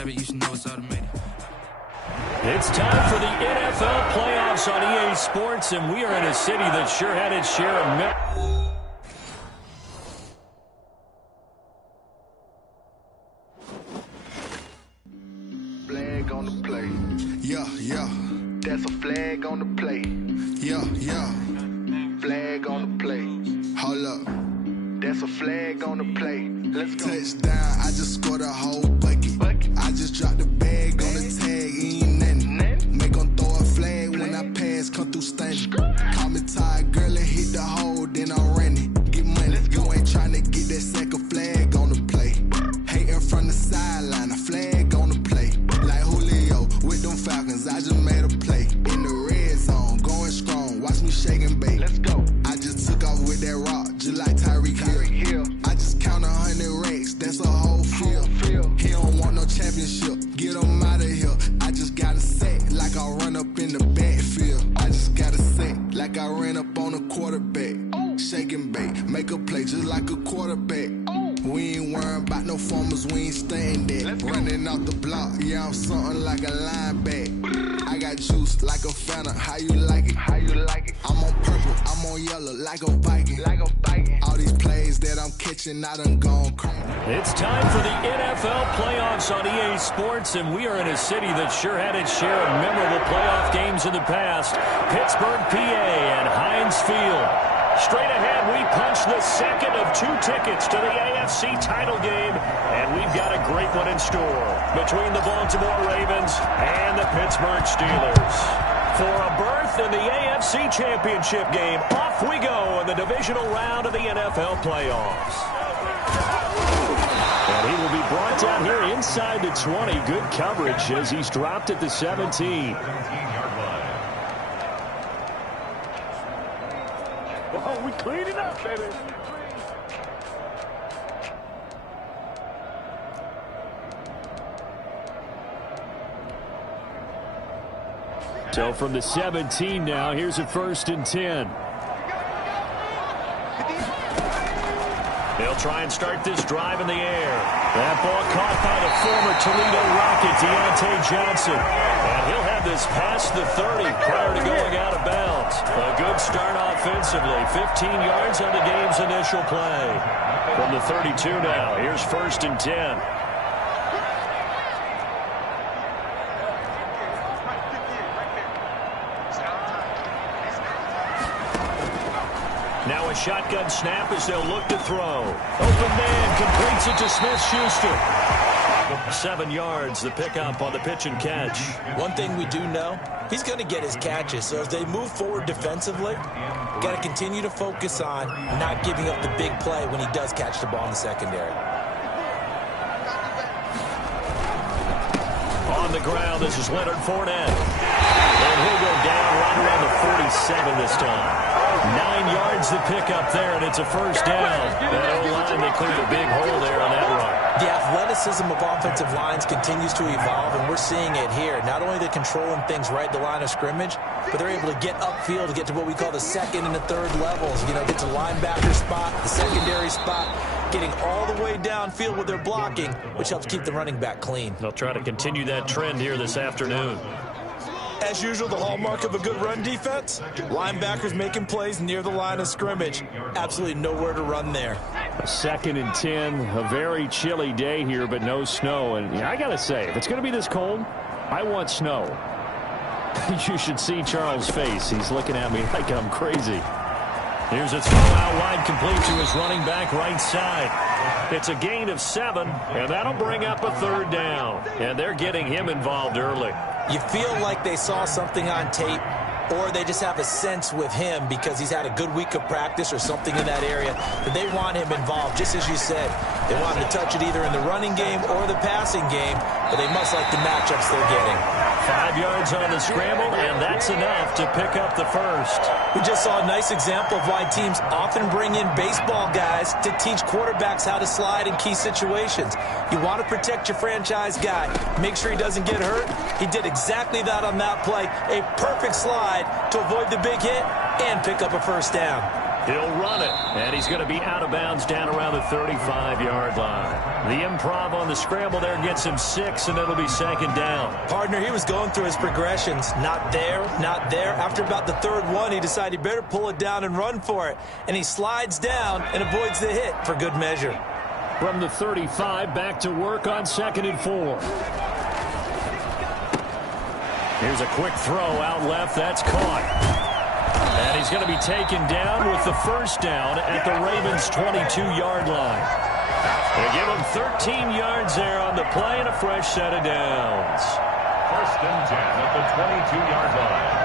have it, you should know it's automated. It's time for the NFL playoffs on EA Sports, and we are in a city that sure had its share of Flag on the play. Yeah, yeah. That's a flag on the play. Yeah, yeah. Flag on the play. Hold up. That's a flag on the play. Let's go. Touchdown, I just scored a whole bucket. I just dropped the bag on the tag, ain't nothing. Make them throw a flag when I pass, come through stunning. Call me tired, girl, and hit the hole, then I'm running. Get money, you ain't trying to get that second flag on the play. Hating from the sideline, a flag on the play. Like Julio with them Falcons, I just made a play. In the red zone, going strong, watch me shake and bake. Let's go. I just took off with that rock, just like Tyreek Hill. I just count 100 racks, that's a whole field. He don't want no championship, get him out of here. I just got a set, like I run up in the backfield. I just got a set, like I ran up on a quarterback. Shake and bake, make a play just like a quarterback. We ain't worrying about no formers, we ain't staying there. Running off the block, yeah, I'm something like a linebacker. I got juice like a Fanta, how you like it? How you like it? I'm on purple, I'm on yellow, like a Viking. All these plays that I'm catching, I done gone crazy. It's time for the NFL playoffs on EA Sports, and we are in a city that sure had its share of memorable playoff games in the past. Pittsburgh, PA, and Heinz Field. Straight ahead, we punch the second of 2 tickets to the AFC title game, and we've got a great one in store between the Baltimore Ravens and the Pittsburgh Steelers. For a berth in the AFC Championship game, off we go in the divisional round of the NFL playoffs. And he will be brought down here inside the 20. Good coverage as he's dropped at the 17. Oh, we clean it up, baby. So from the 17 now, here's a 1st and 10. They'll try and start this drive in the air. That ball caught by the former Toledo Rocket, Deontay Johnson. And he'll have this past the 30 prior to going out of bounds. A good start offensively. 15 yards on the game's initial play. From the 32 now, here's 1st and 10. Now a shotgun snap as they'll look to throw. Open man completes it to Smith-Schuster. 7 yards, the pickup on the pitch and catch. One thing we do know, he's going to get his catches. So as they move forward defensively, got to continue to focus on not giving up the big play when he does catch the ball in the secondary. On the ground, this is Leonard Fournette. And he'll go down right around the 47 this time. 9 yards to pick up there, and it's a 1st down. That O-line, they cleared a big hole there on that run. The athleticism of offensive lines continues to evolve, and we're seeing it here. Not only are they controlling things right at the line of scrimmage, but they're able to get upfield to get to what we call the 2nd and the 3rd levels. You know, get to the linebacker spot, the secondary spot, getting all the way downfield with their blocking, which helps keep the running back clean. They'll try to continue that trend here this afternoon. As usual, the hallmark of a good run defense, linebackers making plays near the line of scrimmage. Absolutely nowhere to run there. 2nd and 10, a very chilly day here, but no snow. And I got to say, if it's going to be this cold, I want snow. You should see Charles' face. He's looking at me like I'm crazy. Here's a throw out wide, complete to his running back right side. It's a gain of 7, and that'll bring up a 3rd down. And they're getting him involved early. You feel like they saw something on tape, or they just have a sense with him because he's had a good week of practice or something in that area that they want him involved. Just as you said, they want him to touch it either in the running game or the passing game, but they must like the matchups they're getting. 5 yards on the scramble, and that's enough to pick up the 1st. We just saw a nice example of why teams often bring in baseball guys to teach quarterbacks how to slide in key situations. You want to protect your franchise guy. Make sure he doesn't get hurt. He did exactly that on that play. A perfect slide to avoid the big hit and pick up a 1st down. He'll run it, and he's going to be out of bounds down around the 35-yard line. The improv on the scramble there gets him 6, and it'll be second down. Partner, he was going through his progressions. Not there, not there. After about the third one, he decided he better pull it down and run for it. And he slides down and avoids the hit for good measure. From the 35, back to work on 2nd and 4. Here's a quick throw out left. That's caught. And he's going to be taken down with the first down at the Ravens' 22-yard line. They give him 13 yards there on the play and a fresh set of downs. 1st and 10 at the 22-yard line.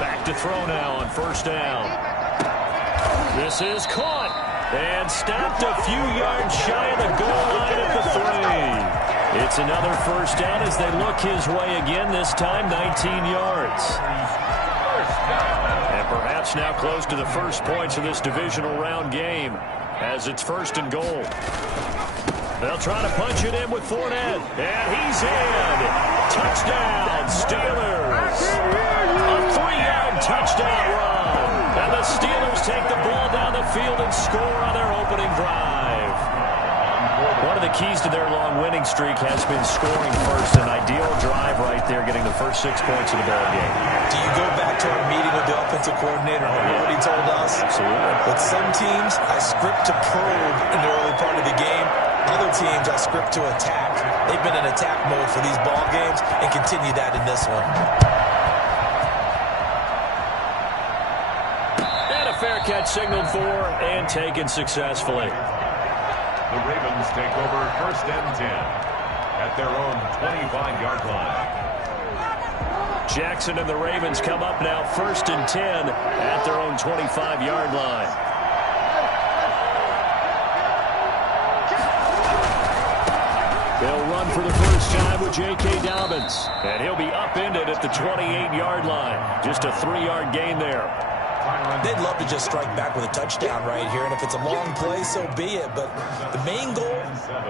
Back to throw now on 1st down. This is caught and stopped a few yards shy of the goal line at the 3. It's another first down as they look his way again, this time 19 yards. And perhaps now close to the first points of this divisional round game as it's 1st and goal. They'll try to punch it in with Fournette. And he's in. Touchdown, Steelers. A 3-yard touchdown run. And the Steelers take the ball down the field and score on their opening drive. One of the keys to their long winning streak has been scoring first. An ideal drive right there, getting the first 6 points of the ball game. Do you go back to our meeting with the offensive coordinator and what he told us? Absolutely. With some teams, I script to probe in the early part of the game. Other teams, I script to attack. They've been in attack mode for these ball games and continue that in this one. And a fair catch signaled for and taken successfully. The Ravens take over 1st and 10 at their own 25-yard line. Jackson and the Ravens come up now 1st and 10 at their own 25-yard line. They'll run for the first time with J.K. Dobbins. And he'll be upended at the 28-yard line. Just a 3-yard gain there. They'd love to just strike back with a touchdown right here, and if it's a long play, so be it. But the main goal,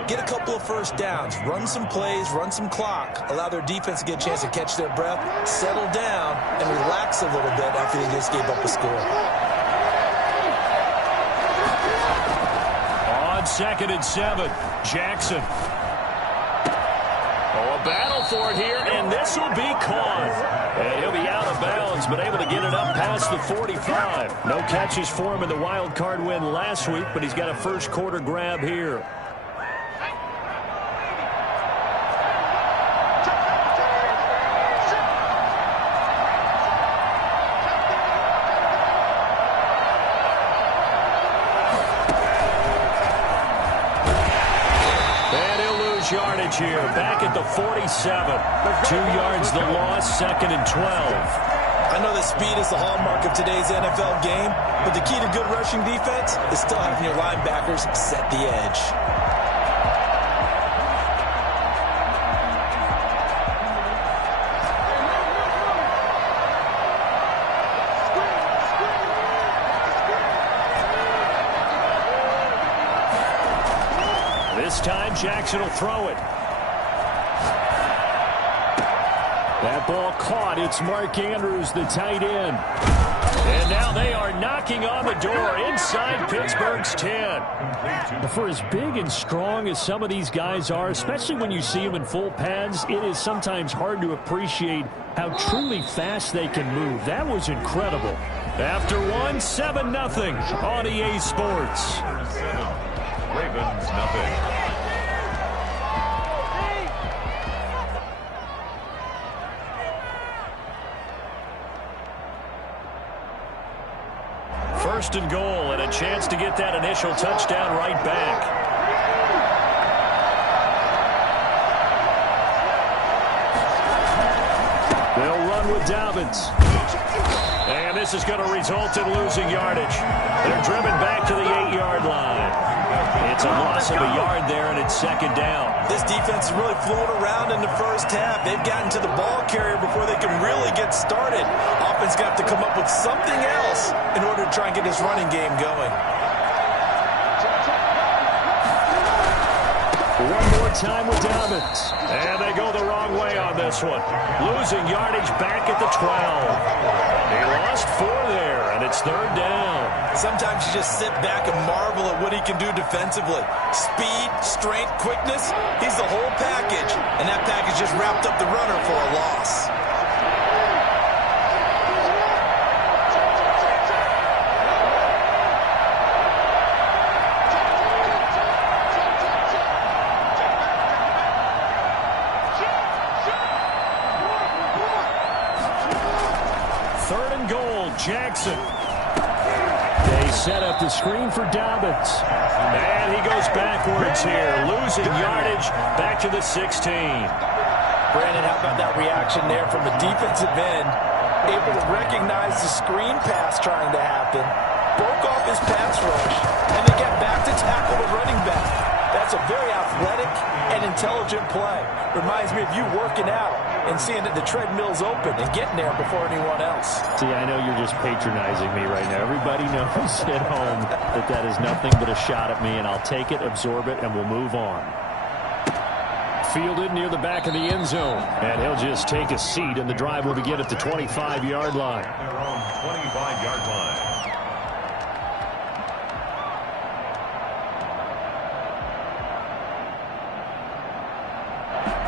get a couple of first downs, run some plays, run some clock, allow their defense to get a chance to catch their breath, settle down, and relax a little bit after they just gave up a score. On 2nd and 7, Jackson. Oh, a battle for it here, and this will be caught. And he'll be out of bounds, but able to get it up past the 45. No catches for him in the wild card win last week, but he's got a first quarter grab here. Yardage here, back at the 47. 2 yards the loss, 2nd and 12. I know that speed is the hallmark of today's NFL game, but the key to good rushing defense is still having your linebackers set the edge. This time, Jackson will throw it. That ball caught. It's Mark Andrews, the tight end. And now they are knocking on the door inside Pittsburgh's 10. For as big and strong as some of these guys are, especially when you see them in full pads, it is sometimes hard to appreciate how truly fast they can move. That was incredible. After one, 7-0 on EA Sports. Ravens nothing. First and goal, and a chance to get that initial touchdown right back. They'll run with Dobbins. And this is going to result in losing yardage. They're driven back to the 8-yard line. It's a loss of a yard there, and it's 2nd down. This defense is really floating around in the first half. They've gotten to the ball carrier before they can really get started. Offense got to come up with something else in order to try and get this running game going. One more time with Dobbins. And they go the wrong way on this one. Losing yardage back at the 12. He lost 4 there, and it's 3rd down. Sometimes you just sit back and marvel at what he can do defensively. Speed, strength, quickness, he's the whole package. And that package just wrapped up the runner for a loss. Jackson. They set up the screen for Dobbins. And he goes backwards here, losing yardage back to the 16. Brandon, how about that reaction there from the defensive end? Able to recognize the screen pass trying to happen, broke off his pass rush, and then get back to tackle the running back. That's a very athletic and intelligent play. Reminds me of you working out and seeing that the treadmill's open and getting there before anyone else. See, I know you're just patronizing me right now. Everybody knows at home that that is nothing but a shot at me, and I'll take it, absorb it, and we'll move on. Fielded near the back of the end zone, and he'll just take a seat, and the drive will begin at the 25-yard line. Their own 25-yard line.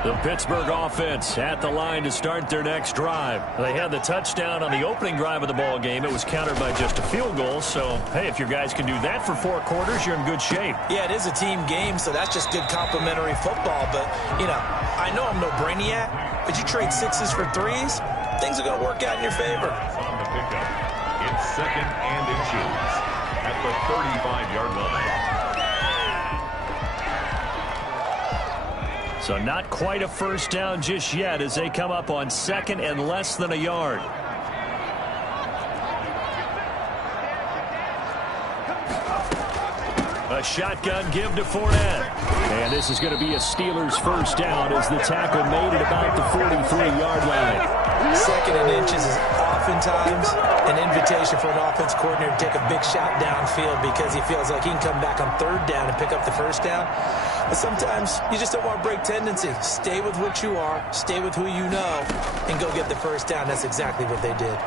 The Pittsburgh offense at the line to start their next drive. They had the touchdown on the opening drive of the ball game. It was countered by just a field goal. So, hey, if your guys can do that for 4 quarters, you're in good shape. Yeah, it is a team game, so that's just good complimentary football. But, you know, I know I'm no brainiac, but you trade 6s for 3s, things are going to work out in your favor. On the pickup, it's 2nd and inches at the 35-yard line. So not quite a first down just yet as they come up on 2nd and less than a yard. A shotgun give to Fournette. And this is going to be a Steelers first down as the tackle made at about the 43-yard line. 2nd and inches is oftentimes an invitation for an offense coordinator to take a big shot downfield because he feels like he can come back on 3rd down and pick up the first down. But sometimes you just don't want to break tendency. Stay with what you are, stay with who you know, and go get the first down. That's exactly what they did.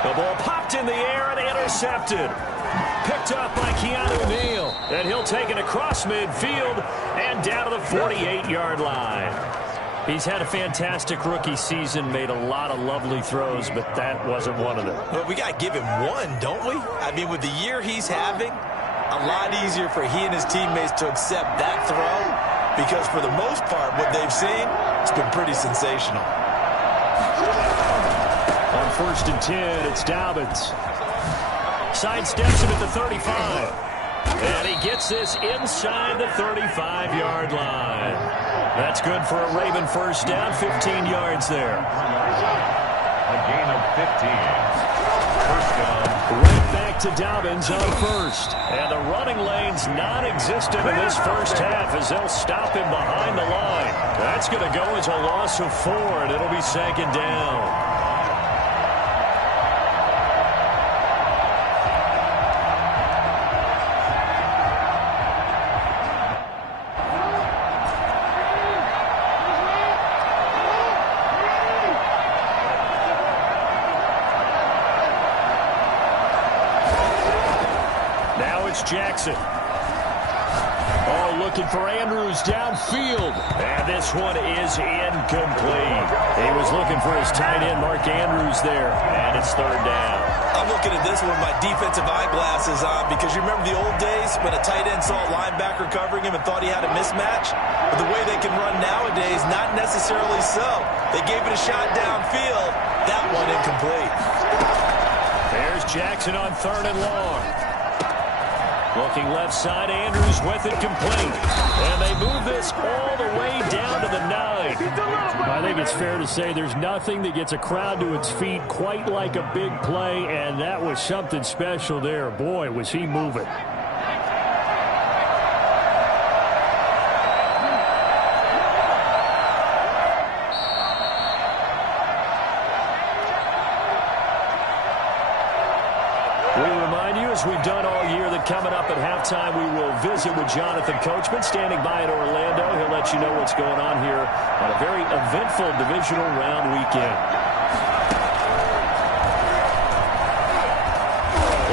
The ball popped in the air and intercepted. Picked up by Keanu Neal. And he'll take it across midfield and down to the 48-yard line. He's had a fantastic rookie season, made a lot of lovely throws, but that wasn't one of them. But we got to give him one, don't we? I mean, with the year he's having, a lot easier for he and his teammates to accept that throw because for the most part, what they've seen, it's been pretty sensational. On 1st and 10, it's Dobbins. Sidesteps him at the 35. And he gets this inside the 35-yard line. That's good for a Raven first down, 15 yards there. A gain of 15. First down. Right back to Dobbins on 1st. And the running lane's non-existent in this first half as they'll stop him behind the line. That's going to go as a loss of 4, and it'll be 2nd down. Jackson. Oh, looking for Andrews downfield. And this one is incomplete. He was looking for his tight end, Mark Andrews, there. And it's 3rd down. I'm looking at this one with my defensive eyeglasses on because you remember the old days when a tight end saw a linebacker covering him and thought he had a mismatch? But the way they can run nowadays, not necessarily so. They gave it a shot downfield. That one incomplete. There's Jackson on 3rd and long. Looking left side, Andrews with it complete. And they move this all the way down to the 9. I think it's fair to say there's nothing that gets a crowd to its feet quite like a big play, and that was something special there. Boy, was he moving. as we've done all year, that coming up at halftime, we will visit with Jonathan Coachman, standing by in Orlando. He'll let you know what's going on here on a very eventful divisional round weekend.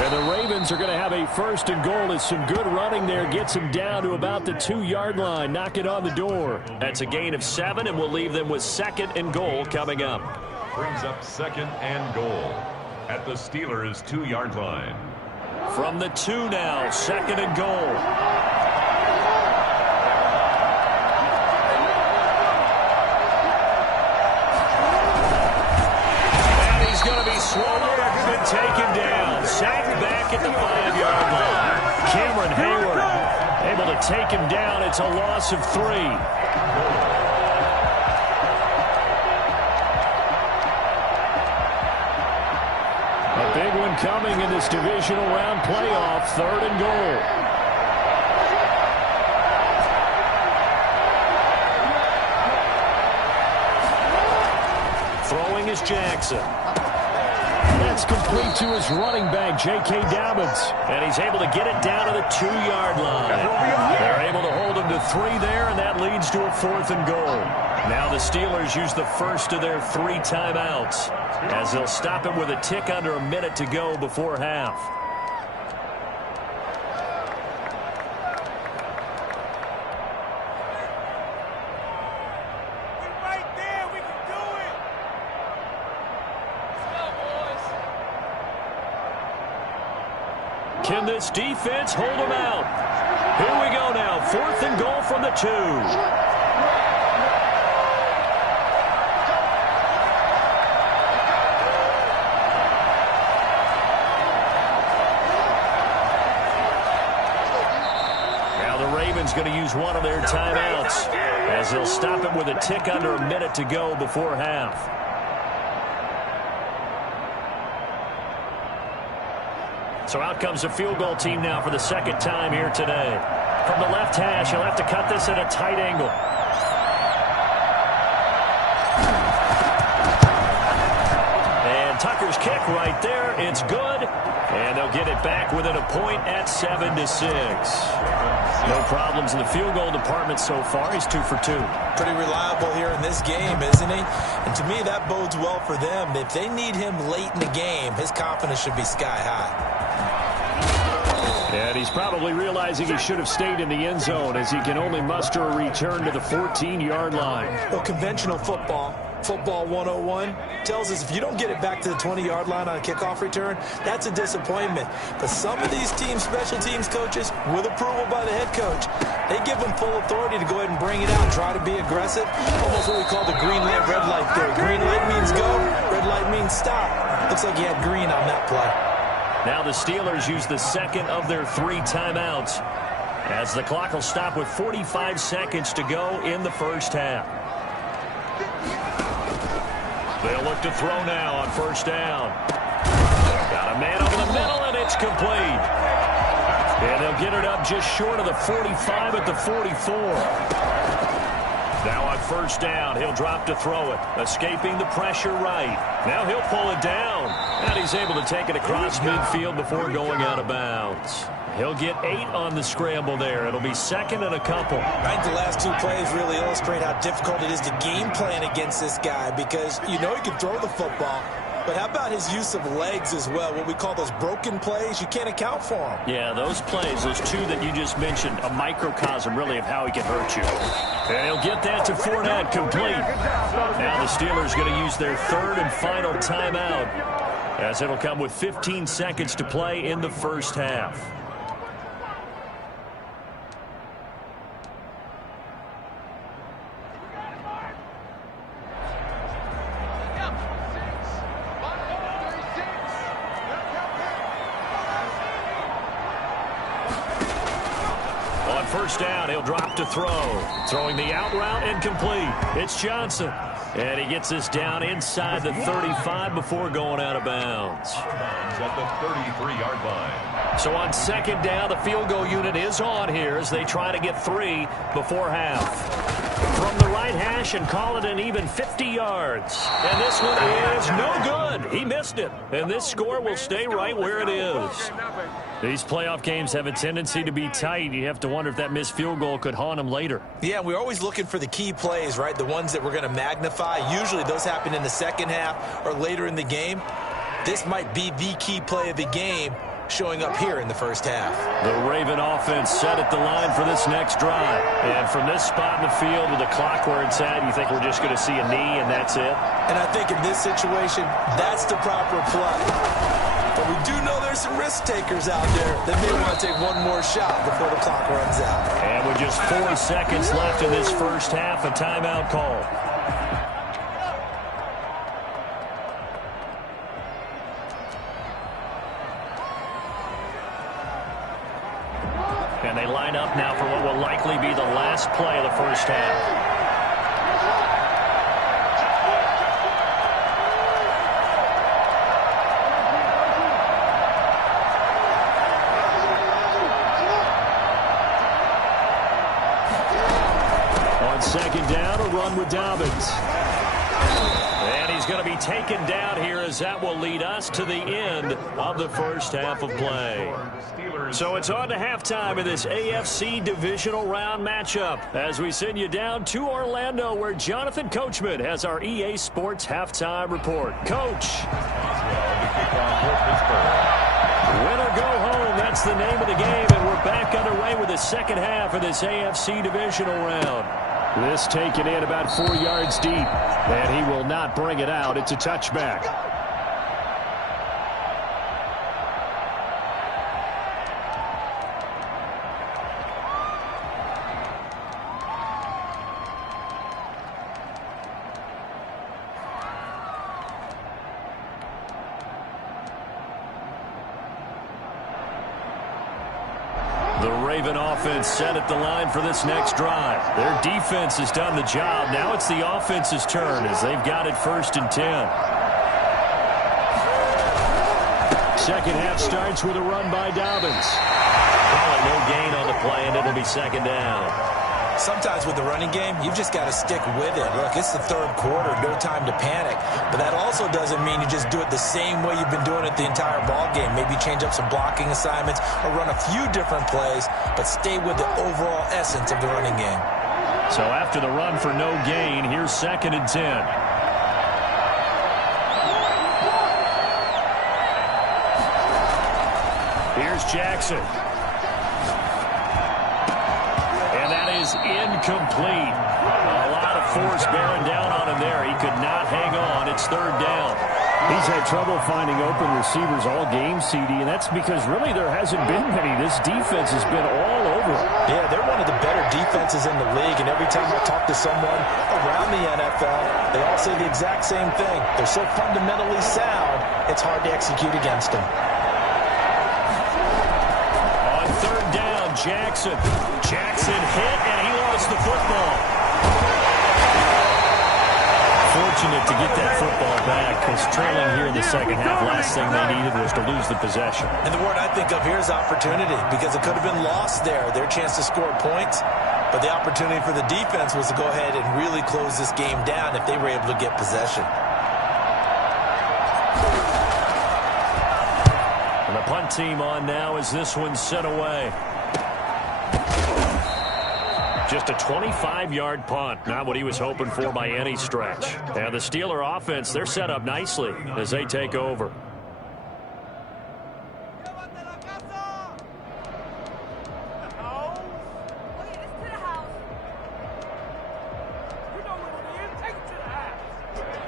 And the Ravens are going to have a 1st and goal as some good running there gets them down to about the 2-yard line. Knock it on the door. That's a gain of 7, and we'll leave them with 2nd and goal coming up. Brings up 2nd and goal at the Steelers' 2-yard line. From the 2 now, 2nd and goal. And he's going to be swallowed up and taken down. Sacked back at the 5-yard line. Cameron Hayward able to take him down. It's a loss of 3. Big one coming in this divisional round playoff. 3rd and goal. Throwing is Jackson. That's complete to his running back, J.K. Dobbins. And he's able to get it down to the 2-yard line. They're able to hold him to 3 there, and that leads to a 4th and goal. Now the Steelers use the first of their 3 timeouts, as they'll stop it with a tick under a minute to go before half. We're right there. We can do it. Let's go, boys. Can this defense hold them out? Here we go now. 4th and goal from the 2. Going to use one of their timeouts, as they'll stop it with a tick under a minute to go before half. So out comes the field goal team now for the 2nd time here today. From the left hash, he'll have to cut this at a tight angle. And Tucker's kick right there. It's good. And they'll get it back within a point at 7-6. No problems in the field goal department so far. He's 2 for 2. Pretty reliable here in this game, isn't he? And to me, that bodes well for them. If they need him late in the game, his confidence should be sky high. And he's probably realizing he should have stayed in the end zone, as he can only muster a return to the 14-yard line. Well, conventional football 101, tells us if you don't get it back to the 20-yard line on a kickoff return, that's a disappointment. But some of these team special teams coaches, with approval by the head coach, they give them full authority to go ahead and bring it out and try to be aggressive. Almost what we call the green light, red light theory. Green light means go, red light means stop. Looks like he had green on that play. Now the Steelers use the 2nd of their 3 timeouts, as the clock will stop with 45 seconds to go in the first half. They'll look to throw now on 1st down. Got a man over the middle, and it's complete. And they'll get it up just short of the 45 at the 44. Now on 1st down, he'll drop to throw it, escaping the pressure right. Now he'll pull it down, and he's able to take it across midfield before going out of bounds. He'll get 8 on the scramble there. It'll be 2nd and a couple. I think the last 2 plays really illustrate how difficult it is to game plan against this guy, because you know he can throw the football, but how about his use of legs as well? What we call those broken plays, you can't account for them. Yeah, those plays, those 2 that you just mentioned, a microcosm really of how he can hurt you. And he'll get that to Fournette, complete. Now the Steelers going to use their 3rd and final timeout, as it'll come with 15 seconds to play in the first half. First down, he'll drop to throw. Throwing the out route and complete. It's Johnson. And he gets this down inside the 35 before going out of bounds. At the 33-yard line. So on 2nd down, the field goal unit is on here as they try to get 3 before half. from the right hash and call it an even 50 yards. And this one is no good. He missed it. And this score will stay right where it is. These playoff games have a tendency to be tight. You have to wonder if that missed field goal could haunt them later. Yeah, we're always looking for the key plays, right? The ones that we're going to magnify. Usually those happen in the second half or later in the game. This might be the key play of the game showing up here in the first half. The Raven offense set at the line for this next drive. And from this spot in the field with the clock where it's at, you think we're just going to see a knee and that's it? And I think in this situation, that's the proper play. But we do know there's some risk takers out there that may want to take one more shot before the clock runs out. And with just 4 seconds left in this first half, a timeout call. And they line up now for what will likely be the last play of the first half. On second down, a run with Dobbins. And he's going to be taken down here as that will lead us to the end of the first half of play. So it's on to halftime in this AFC divisional round matchup as we send you down to Orlando where Jonathan Coachman has our EA Sports halftime report. Coach. Win or go home, that's the name of the game, and we're back underway with the second half of this AFC divisional round. This taken in about 4 yards deep, and he will not bring it out. It's a touchback. The Raven offense set at the line for this next drive. Their defense has done the job. Now it's the offense's turn as they've got it 1st and 10. Second half starts with a run by Dobbins. Call it no gain on the play, and it'll be second down. Sometimes with the running game, you've just got to stick with it. Look, it's the third quarter, no time to panic. But that also doesn't mean you just do it the same way you've been doing it the entire ball game. Maybe change up some blocking assignments or run a few different plays, but stay with the overall essence of the running game. So after the run for no gain, here's 2nd and 10. Here's Jackson. Incomplete. A lot of force bearing down on him there. He could not hang on. It's 3rd down. He's had trouble finding open receivers all game, CD, and that's because really there hasn't been many. This defense has been all over him. Yeah, they're one of the better defenses in the league, and every time I talk to someone around the NFL, they all say the exact same thing. They're so fundamentally sound, it's hard to execute against them. On 3rd down, Jackson hit, and he lost the football. Fortunate to get that football back because trailing here in the second half, last thing they needed was to lose the possession. And the word I think of here is opportunity because it could have been lost there, their chance to score points. But the opportunity for the defense was to go ahead and really close this game down if they were able to get possession. And the punt team on now as this one's sent away. Just a 25-yard punt, not what he was hoping for by any stretch. And the Steeler offense, they're set up nicely as they take over.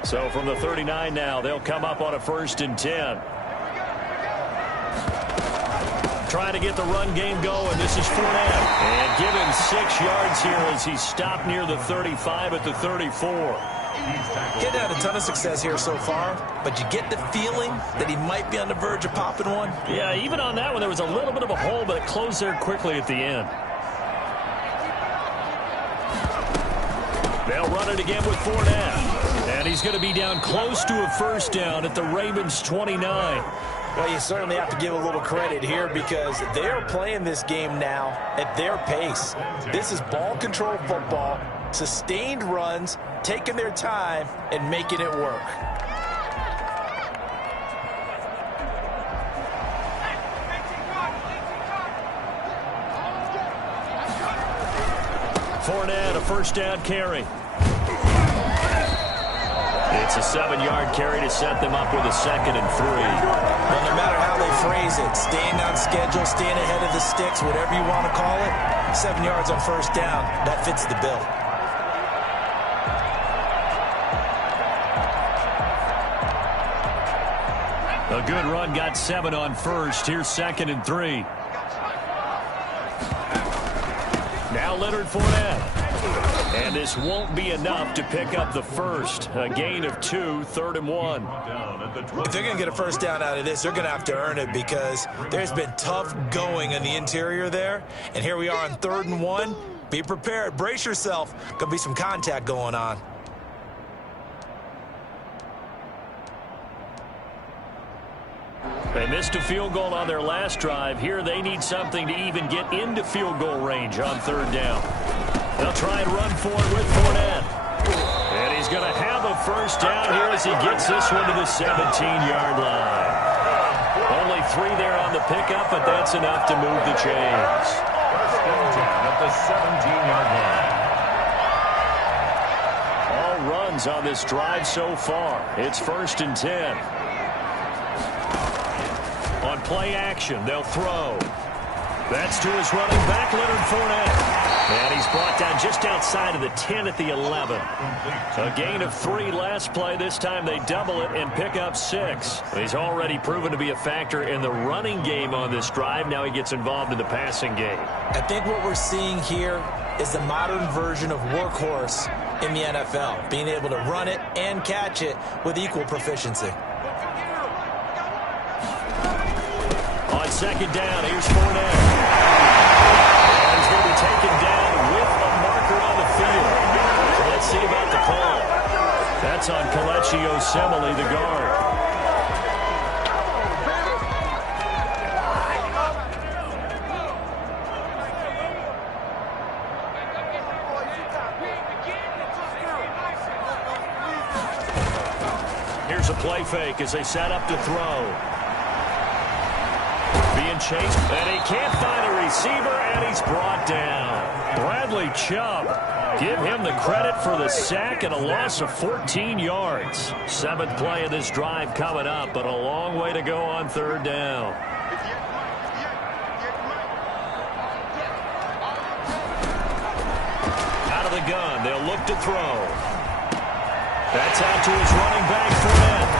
So from the 39 now, they'll come up on a 1st and 10. Trying to get the run game going. This is Fournette. And given 6 yards here as he's stopped near the 35 at the 34. He's had a ton of success here so far, but you get the feeling that he might be on the verge of popping one. Yeah, even on that one, there was a little bit of a hole, but it closed there quickly at the end. They'll run it again with Fournette. And he's going to be down close to a 1st down at the Ravens' 29. Well, you certainly have to give a little credit here because they're playing this game now at their pace. This is ball control football. sustained runs, taking their time, and making it work. Fournette, a first down carry. It's a 7-yard carry to set them up with a 2nd and 3. Well, no matter how they phrase it, staying on schedule, staying ahead of the sticks, whatever you want to call it, 7 yards on first down, that fits the bill. A good run got 7 on first. Here's 2nd and 3. Now Leonard Fournette. And this won't be enough to pick up the first. A gain of 2, 3rd and 1. If they're going to get a first down out of this, they're going to have to earn it because there's been tough going in the interior there. And here we are on 3rd and 1. Be prepared. Brace yourself. Going to be some contact going on. They missed a field goal on their last drive. Here they need something to even get into field goal range on 3rd down. They'll try and run for it with Fournette. And he's going to have a first down here as he gets this one to the 17-yard line. Only 3 there on the pickup, but that's enough to move the chains. First and 10 at the 17-yard line. All runs on this drive so far. It's 1st and 10. On play action, they'll throw. That's to his running back, Leonard Fournette. And he's brought down just outside of the 10 at the 11. A gain of 3 last play. This time they double it and pick up 6. He's already proven to be a factor in the running game on this drive. Now he gets involved in the passing game. I think what we're seeing here is the modern version of workhorse in the NFL, being able to run it and catch it with equal proficiency. On 2nd down, here's Fournette. And he's going to be taken down with a marker on the field. So let's see about the call. That's on Kelechi Osemele, the guard. Here's a play fake as they set up to throw. Being chased, and he can't find a receiver, and he's brought down. Bradley Chubb, give him the credit for the sack and a loss of 14 yards. 7th play of this drive coming up, but a long way to go on 3rd down. Out of the gun, they'll look to throw. That's out to his running back, Fournette.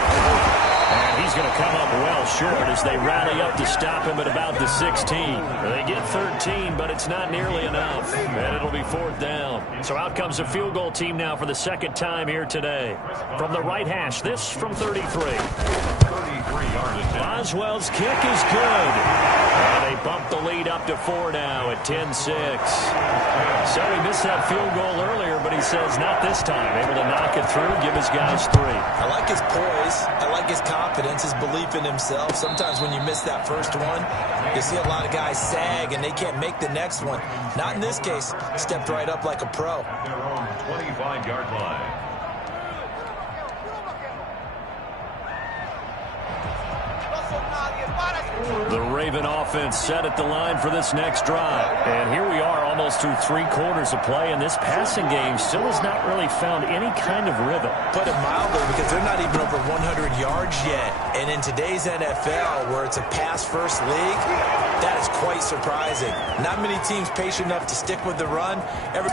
And he's going to come up well short as they rally up to stop him at about the 16. They get 13, but it's not nearly enough. And it'll be 4th down. So out comes a field goal team now for the 2nd time here today. From the right hash, this from 33. 33-yard attempt. Boswell's kick is good. And they bump the lead up to 4 now at 10-6. So he missed that field goal earlier, but he says not this time. Able to knock it through, give his guys 3. I like his poise. I like his confidence, his belief in himself. Sometimes when you miss that first one, you see a lot of guys sag and they can't make the next one. Not in this case. Stepped right up like a pro. Their own 25-yard line. The Raven offense set at the line for this next drive. And here we are almost through 3/4 of play, and this passing game still has not really found any kind of rhythm. Put it mildly, because they're not even over 100 yards yet. And in today's NFL, where it's a pass-first league, that is quite surprising. Not many teams patient enough to stick with the run. And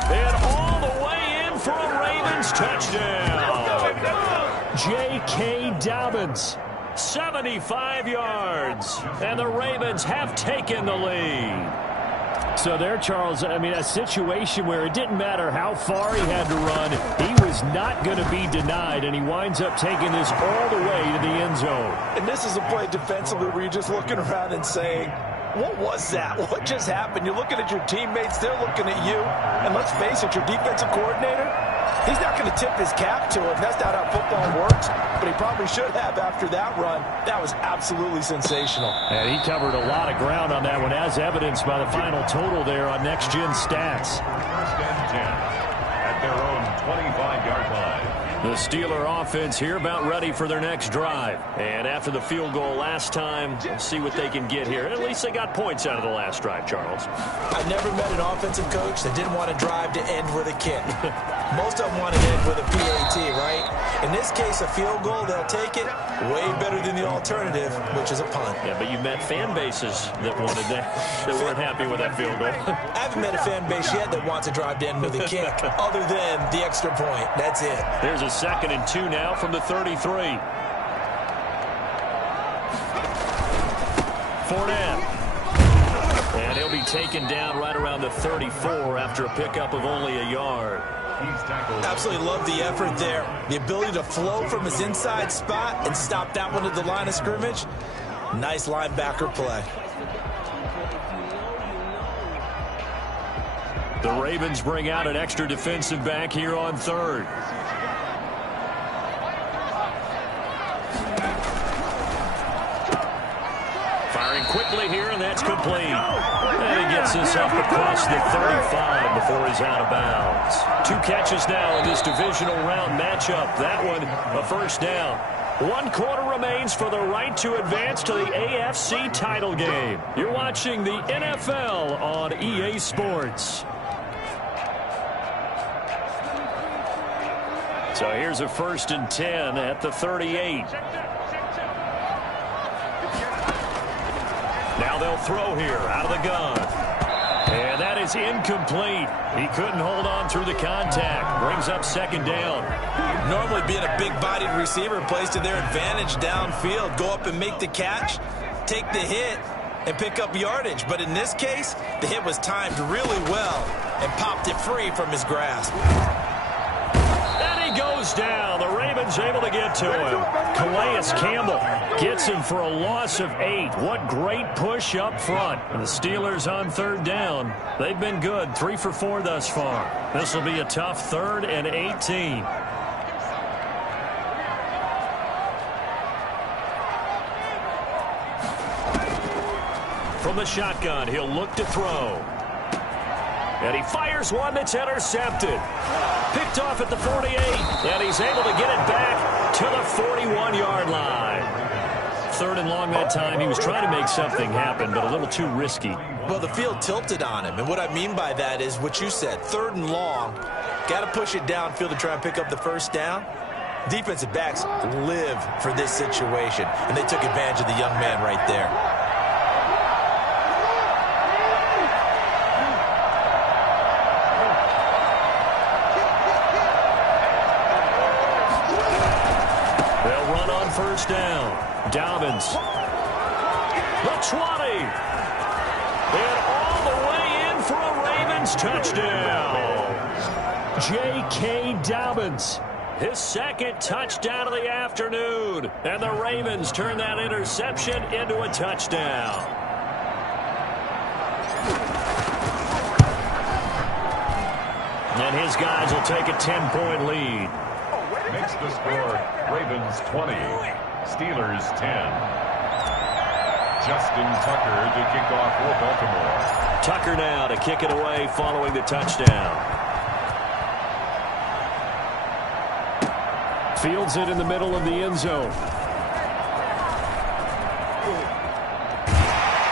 all the way in for a Ravens touchdown. J.K. Dobbins. 75 yards, and the Ravens have taken the lead. So there, Charles, I mean, a situation where it didn't matter how far he had to run, he was not going to be denied, and he winds up taking this all the way to the end zone. And this is a play defensively where you're just looking around and saying, what was that? What just happened? You're looking at your teammates, they're looking at you, and let's face it, your defensive coordinator, he's not going to tip his cap to it. That's not how football works, but he probably should have after that run. That was absolutely sensational. And he covered a lot of ground on that one, as evidenced by the final total there on Next Gen Stats. First and 10 at their The Steeler offense here about ready for their next drive. And after the field goal last time, we'll see what they can get here. At least they got points out of the last drive, Charles. I've never met an offensive coach that didn't want to drive to end with a kick. Most of them want to end with a PAT, right? In this case, a field goal, they'll take it way better than the alternative, which is a punt. Yeah, but you met fan bases that wanted that weren't happy with that field goal. I haven't met a fan base yet that wants to drive to end with a kick, other than the extra point. That's it. There's a 2nd and 2 now from the 33. Fournette. And he'll be taken down right around the 34 after a pickup of only a yard. Absolutely love the effort there. The ability to flow from his inside spot and stop that one at the line of scrimmage. Nice linebacker play. The Ravens bring out an extra defensive back here on 3rd. Firing quickly here, and that's complete. And he gets this up across the 35 before he's out of bounds. 2 catches now in this divisional round matchup. That one, a first down. 1 quarter remains for the right to advance to the AFC title game. You're watching the NFL on EA Sports. So here's a 1st and 10 at the 38. Now they'll throw here out of the gun. And that is incomplete. He couldn't hold on through the contact. Brings up 2nd down. Normally being a big-bodied receiver plays to their advantage downfield. Go up and make the catch, take the hit, and pick up yardage. But in this case, the hit was timed really well and popped it free from his grasp. Goes down. The Ravens able to get to him. Calais Campbell gets him for a loss of 8. What great push up front. And the Steelers on 3rd down. They've been good. 3 for 4 thus far. This will be a tough 3rd and 18. From the shotgun, he'll look to throw. And he fires one that's intercepted. Picked off at the 48. And he's able to get it back to the 41-yard line. 3rd and long that time. He was trying to make something happen, but a little too risky. Well, the field tilted on him. And what I mean by that is what you said. 3rd and long. Got to push it downfield to try and pick up the first down. Defensive backs live for this situation. And they took advantage of the young man right there. First down. Dobbins. The 20. And all the way in for a Ravens touchdown. J.K. Dobbins. His 2nd touchdown of the afternoon. And the Ravens turn that interception into a touchdown. And his guys will take a 10-point lead. Makes the score Ravens 20, Steelers 10. Justin Tucker to kick off for Baltimore. Tucker now to kick it away following the touchdown. Fields it in the middle of the end zone.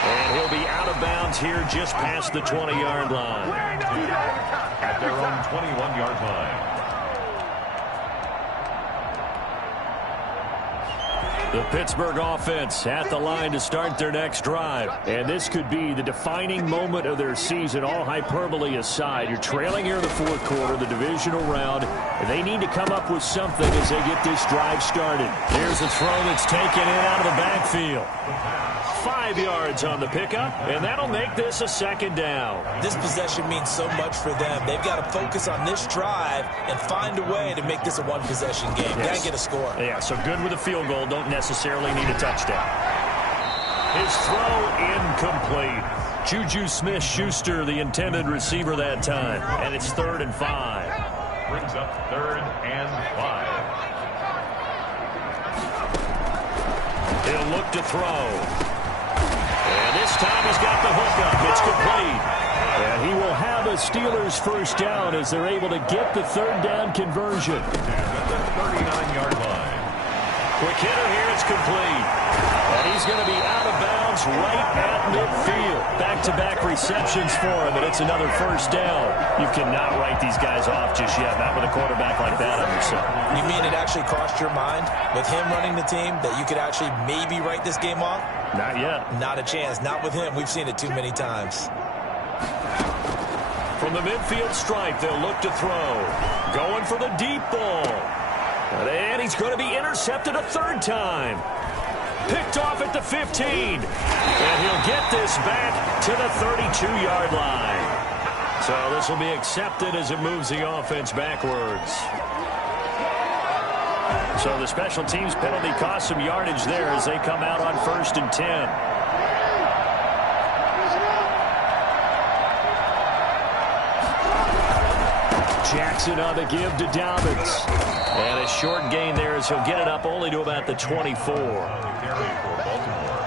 And he'll be out of bounds here just past the 20-yard line. At their own 21-yard line. The Pittsburgh offense at the line to start their next drive. And this could be the defining moment of their season, all hyperbole aside. You're trailing here in the 4th quarter, the divisional round, and they need to come up with something as they get this drive started. Here's a throw that's taken in out of the backfield. 5 yards on the pickup, and that'll make this a 2nd down. This possession means so much for them. They've got to focus on this drive and find a way to make this a one-possession game. Yes. Got to get a score. Yeah, so good with a field goal. Don't necessarily need a touchdown. His throw incomplete. Juju Smith-Schuster, the intended receiver that time. And it's 3rd and 5. Brings up 3rd and 5. He'll look to throw. And this time he's got the hook up. It's complete. And he will have a Steelers first down as they're able to get the 3rd down conversion. the 39-yard line. Quick hitter here, it's complete. And he's going to be out of bounds right at midfield. Back-to-back receptions for him, and it's another first down. You cannot write these guys off just yet, not with a quarterback like that on your side. You mean it actually crossed your mind with him running the team that you could actually maybe write this game off? Not yet. Not a chance. Not with him. We've seen it too many times. From the midfield stripe, they'll look to throw. Going for the deep ball. And he's going to be intercepted a third time. Picked off at the 15. And he'll get this back to the 32-yard line. So this will be accepted as it moves the offense backwards. So the special teams penalty cost some yardage there as they come out on 1st and 10. Jackson on the give to Dobbins. And a short gain there as he'll get it up only to about the 24.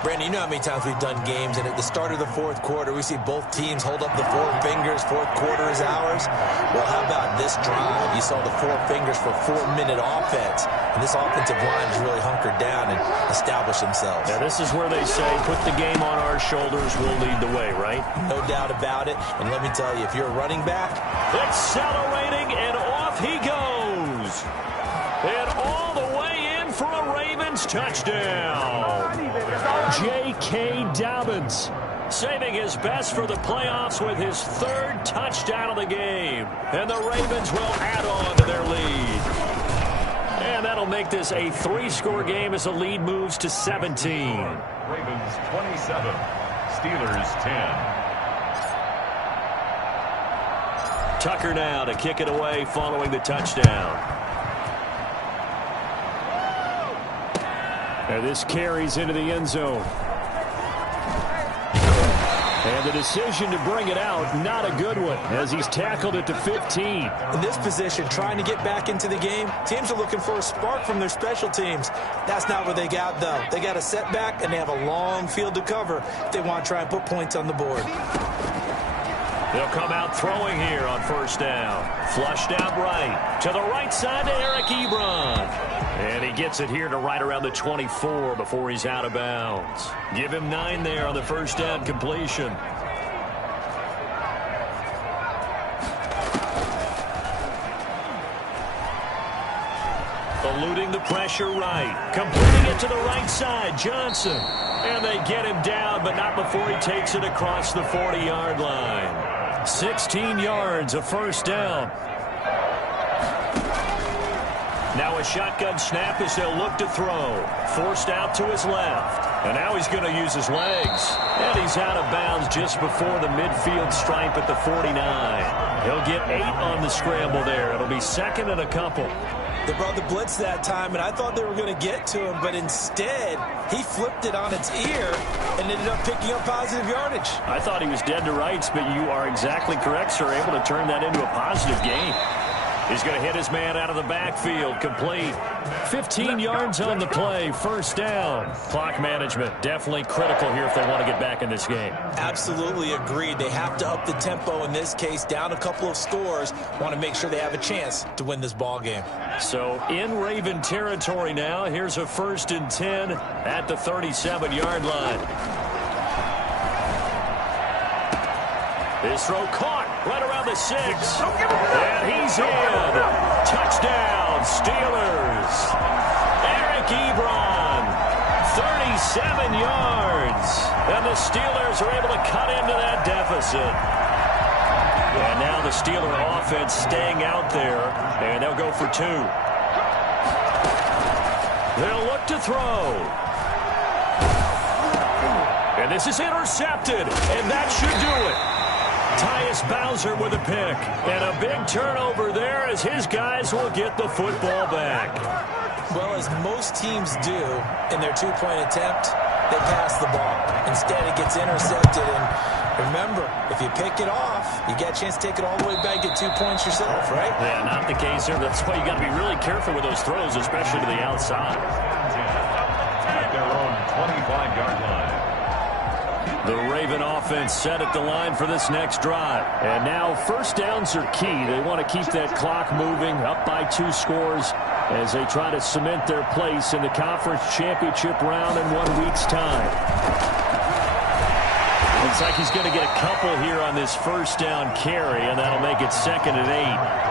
Brandon, you know how many times we've done games, and at the start of the fourth quarter, we see both teams hold up the four fingers. Fourth quarter is ours. Well, how about this drive? You saw the four fingers for 4-minute offense. And this offensive line has really hunkered down and established themselves. Yeah, this is where they say, put the game on our shoulders, we'll lead the way, right? No doubt about it. And let me tell you, if you're a running back, accelerating, and off he goes. And all the way in for a Ravens touchdown. J.K. Dobbins saving his best for the playoffs with his third touchdown of the game. And the Ravens will add on to their lead. And that'll make this a 3-score game as the lead moves to 17. Ravens 27, Steelers 10. Tucker now to kick it away following the touchdown. And this carries into the end zone. And the decision to bring it out, not a good one, as he's tackled it to 15. In this position, trying to get back into the game, teams are looking for a spark from their special teams. That's not what they got, though. They got a setback, and they have a long field to cover if they want to try and put points on the board. They'll come out throwing here on 1st down. Flushed out right. To the right side to Eric Ebron. And he gets it here to right around the 24 before he's out of bounds. Give him 9 there on the 1st down completion. Eluding the pressure right. Completing it to the right side. Johnson. And they get him down, but not before he takes it across the 40-yard line. 16 yards, a 1st down. Now a shotgun snap as they'll look to throw. Forced out to his left. And now he's going to use his legs. And he's out of bounds just before the midfield stripe at the 49. He'll get 8 on the scramble there. It'll be 2nd and a couple. They brought the blitz that time, and I thought they were going to get to him, but instead, he flipped it on its ear and ended up picking up positive yardage. I thought he was dead to rights, but you are exactly correct, sir. Able to turn that into a positive gain. He's going to hit his man out of the backfield, complete. 15 yards on the play, 1st down. Clock management, definitely critical here if they want to get back in this game. Absolutely agreed. They have to up the tempo in this case, down a couple of scores. Want to make sure they have a chance to win this ball game. So in Raven territory now, here's a 1st and 10 at the 37-yard line. His throw caught right around the 6. And he's in. Touchdown, Steelers. Eric Ebron, 37 yards. And the Steelers are able to cut into that deficit. And now the Steeler offense staying out there. And they'll go for 2. They'll look to throw. And this is intercepted. And that should do it. Tyus Bowser with a pick. And a big turnover there as his guys will get the football back. Well, as most teams do in their 2-point attempt, they pass the ball. Instead, it gets intercepted. And remember, if you pick it off, you get a chance to take it all the way back, get 2 points yourself, right? Yeah, not the case here. That's why you got to be really careful with those throws, especially to the outside. At their own 25-yard line. The Raven offense set at the line for this next drive. And now 1st downs are key. They want to keep that clock moving, up by 2 scores. as they try to cement their place in the conference championship round in 1 week's time. Looks like he's going to get a couple here on this first down carry, and that'll make it 2nd and 8.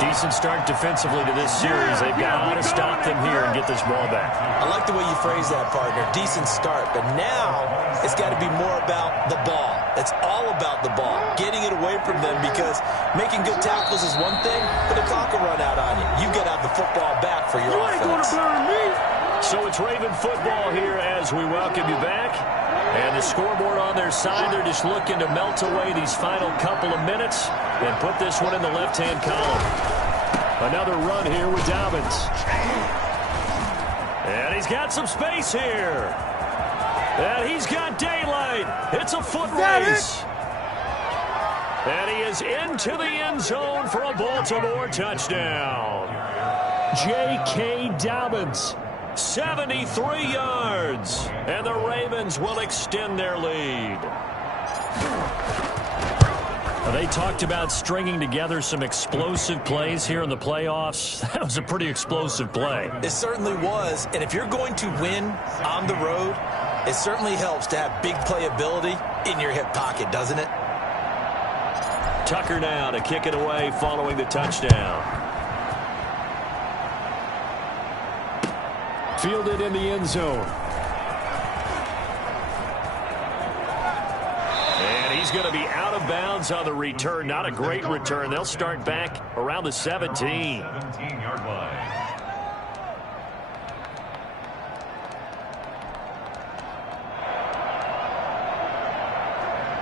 Decent start defensively to this series. They've got to stop them here and get this ball back. I like the way you phrase that, partner. Decent start, but now it's got to be more about the ball. It's all about the ball, getting it away from them, because making good tackles is one thing, but the clock will run out on you. You've got to have the football back for your offense. So it's Raven football here as we welcome you back. And the scoreboard on their side, they're just looking to melt away these final couple of minutes and put this one in the left-hand column. Another run here with Dobbins. And he's got some space here. And he's got daylight. It's a foot race. And he is into the end zone for a Baltimore touchdown. J.K. Dobbins. 73 yards, and the Ravens will extend their lead. They talked about stringing together some explosive plays here in the playoffs. That was a pretty explosive play. It certainly was, and if you're going to win on the road, it certainly helps to have big playability in your hip pocket, doesn't it? Tucker now to kick it away following the touchdown. Fielded in the end zone. And he's going to be out of bounds on the return. Not a great return. They'll start back around the 17. 17-yard line.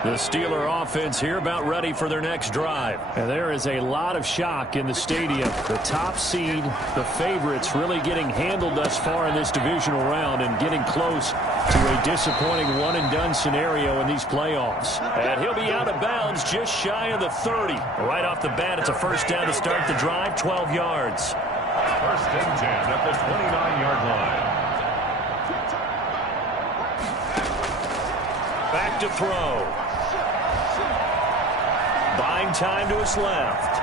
The Steeler offense here about ready for their next drive. And there is a lot of shock in the stadium. The top seed, the favorites, really getting handled thus far in this divisional round and getting close to a disappointing one-and-done scenario in these playoffs. And he'll be out of bounds just shy of the 30. Right off the bat, it's a first down to start the drive, 12 yards. 1st and 10 at the 29-yard line. Back to throw. Buying time to his left.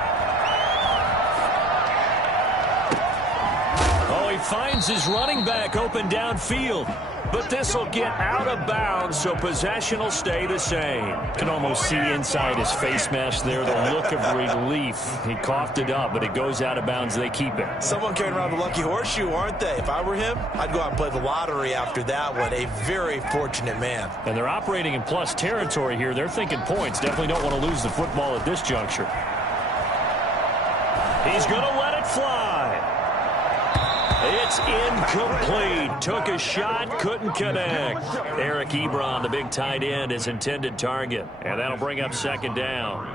Oh, he finds his running back open downfield. But this will get out of bounds, so possession will stay the same. You can almost see inside his face mask there the look of relief. He coughed it up, but it goes out of bounds. They keep it. Someone carrying around the lucky horseshoe, aren't they? If I were him, I'd go out and play the lottery after that one. A very fortunate man. And they're operating in plus territory here. They're thinking points. Definitely don't want to lose the football at this juncture. He's going to let it fly. It's incomplete. Took a shot, couldn't connect. Eric Ebron, the big tight end, his intended target. And that'll bring up 2nd down.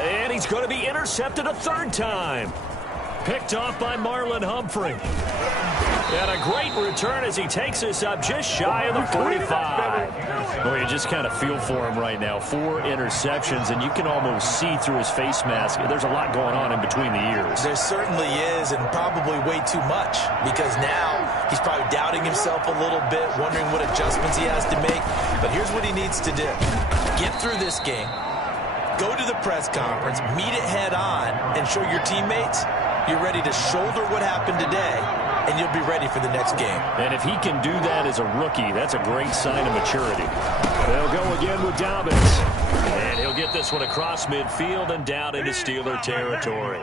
And he's going to be intercepted a 3rd time. Picked off by Marlon Humphrey. And a great return as he takes us up just shy of the 45. Well, you just kind of feel for him right now. 4 interceptions, and you can almost see through his face mask. There's a lot going on in between the ears. There certainly is, and probably way too much, because now he's probably doubting himself a little bit, wondering what adjustments he has to make. But here's what he needs to do. Get through this game, go to the press conference, meet it head on, and show your teammates you're ready to shoulder what happened today, and you'll be ready for the next game. And if he can do that as a rookie, that's a great sign of maturity. They'll go again with Dobbins. And he'll get this one across midfield and down into Steeler territory.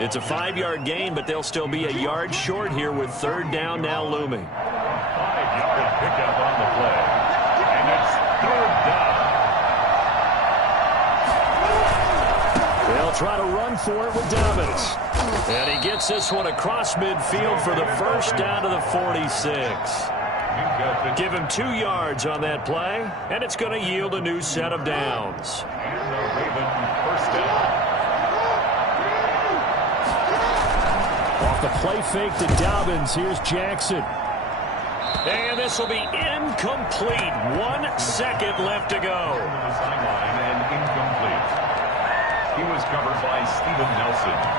It's a 5-yard gain, but they'll still be a yard short here with 3rd down now looming. 5-yard pickup on the play. And it's 3rd down. They'll try to run for it with Dobbins. And he gets this one across midfield for the first down to the 46. Give him 2 yards on that play, and it's going to yield a new set of downs. And the Raven first down. Off the play fake to Dobbins, here's Jackson. And this will be incomplete. 1 second left to go. The sideline and incomplete. He was covered by Steven Nelson.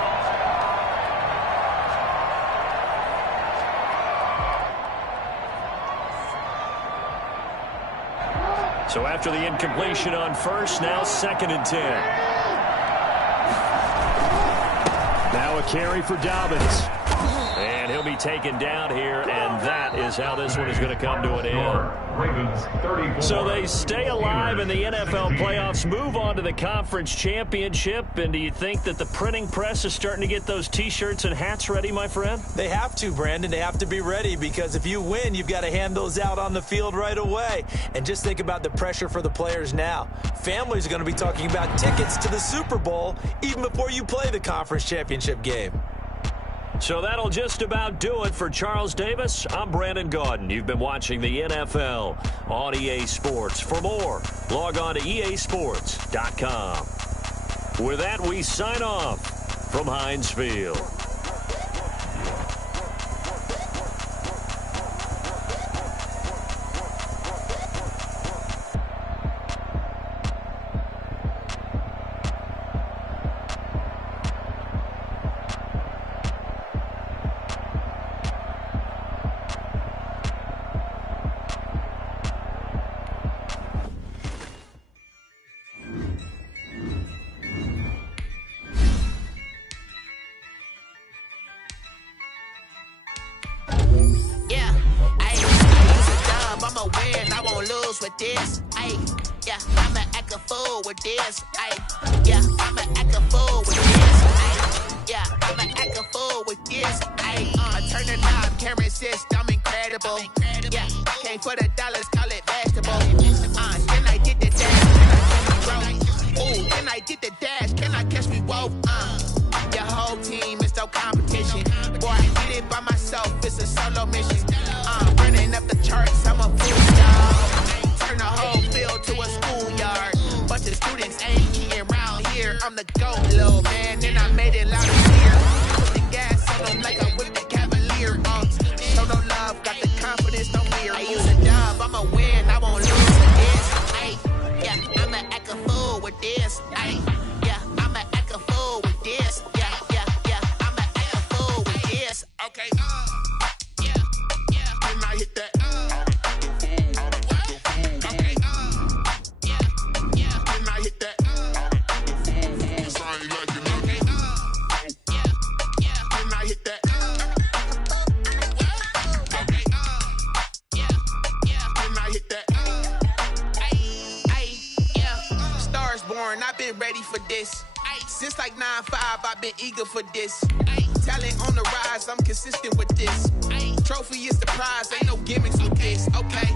So after the incompletion on first, now 2nd and 10. Now a carry for Dobbins. And he'll be taken down here, and that is how this one is going to come to an end. So they stay alive in the NFL playoffs, move on to the conference championship, and do you think that the printing press is starting to get those T-shirts and hats ready, my friend? They have to, Brandon. They have to be ready because if you win, you've got to hand those out on the field right away. And just think about the pressure for the players now. Families are going to be talking about tickets to the Super Bowl even before you play the conference championship game. So that'll just about do it for Charles Davis. I'm Brandon Gaudin. You've been watching the NFL on EA Sports. For more, log on to easports.com. With that, we sign off from Heinz Field. With this, yeah, I'ma act a fool with this, yeah, I'ma act a fool with this, yeah, I'ma act a fool with this, I turn the knob, can't resist, I'm incredible, yeah, came for the dollars, call it vegetable, then I did the dash, then I did the dash, can I catch me, whoa, your whole team is no competition, boy, I did it by myself, it's a solo mission, running up the charts, I'm a fool, dog. Turn the whole field to a schoolyard. Bunch of students ain't eating around here. I'm the GOAT, little man, and I made it loud and clear. Put the gas on them like I'm with the Cavalier. Show no love, got the confidence, no fear. I use a dub, I'ma win, I won't lose with this. Yeah, I'ma act a fool with this. Yeah, I'ma act a fool with this. Yeah, I'ma act a fool with this. Okay, yeah, and I hit that. I've been ready for this. Since like 9-5, I've been eager for this. Talent on the rise, I'm consistent with this. Trophy is the prize, ain't no gimmicks with this. Okay,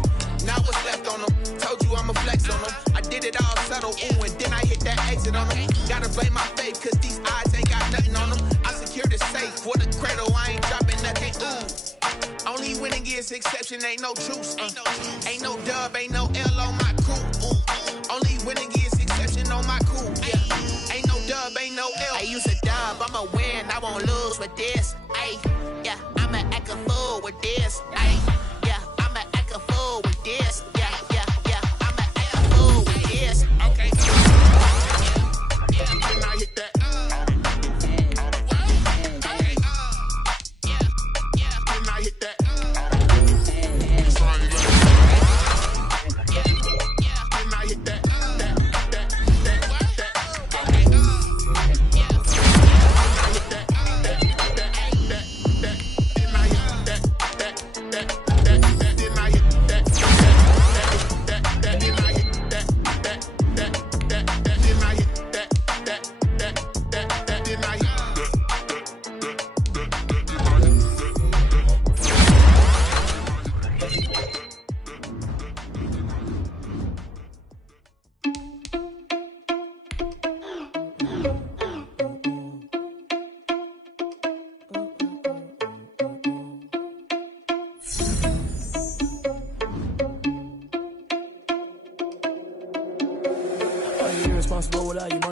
now what's left on them? Told you I'ma flex on them. I did it all subtle, ooh, and then I hit that exit on them. Gotta blame my faith, cause these eyes ain't got nothing on them. I secured the safe for the cradle, I ain't dropping nothing, ooh. Only winning is exception, ain't no truce. Ain't no dub, ain't no L on my crew. Ooh. Only winning is exception on my crew. Yeah. Ain't no dub, ain't no L. I use a dub, I'ma win, I won't lose with this. Yeah, I'ma act a fool with this. Yeah, I'ma act a fool with this. Yeah, I'ma act a fool with this. Okay. Yeah, and I hit that. Okay. Yeah, and I hit that. Responsible without you.